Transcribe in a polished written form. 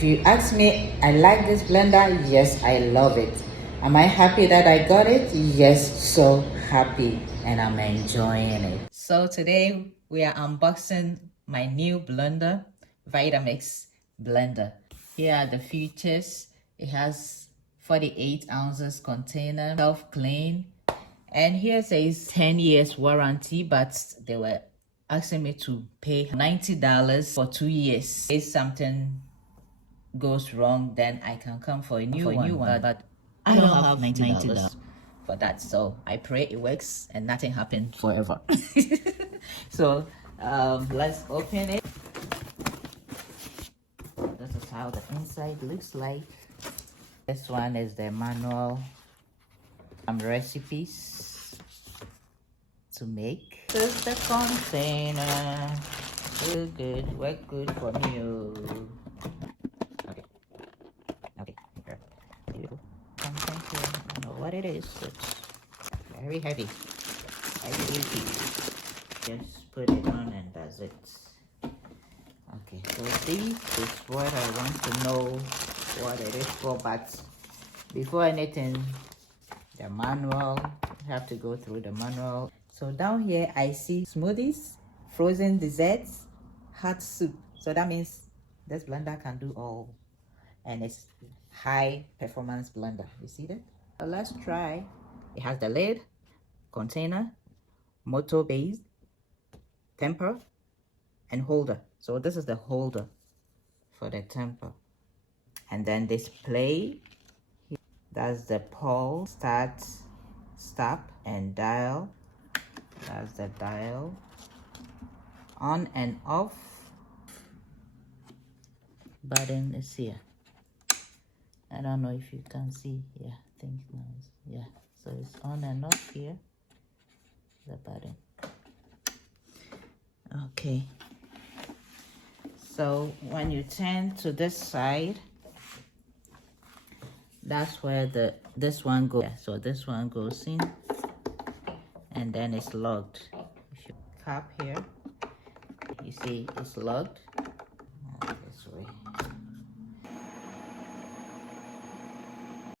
If you ask me, I like this blender. Yes, I love it. Am I happy that I got it? Yes, so happy, and I'm enjoying it. So today we are unboxing my new blender, Vitamix blender. Here are the features. It has 48 ounces container, self-clean, and here says 10 years warranty, but they were asking me to pay $90 for 2 years. If something goes wrong, then I can come for a new one. But I don't have $90 for that, so I pray it works and nothing happened forever. So let's open it. This is how the inside looks like. This one is the manual, recipes to make. This is the container. So good, work good for me. Okay, here. Beautiful content here. I don't know what it is, but very heavy. Heavy duty. Just put it on and that's it. Okay, so this is what I want to know what it is for, but before anything, the manual, you have to go through the manual. So down here I see smoothies, frozen desserts, hot soup. So that means this blender can do all, and it's high performance blender. You see that? So let's try. It has the lid, container, motor base, temper, and holder. So this is the holder for the temper, and then display. That's the pulse, start, stop, and dial. That's the dial. On and off button is here. I don't know if you can see. Yeah, I think nice. Yeah, so it's on and off here. The button. Okay. So when you turn to this side, that's where this one goes. Yeah, so this one goes in, and then it's locked. If you cap here, you see it's locked.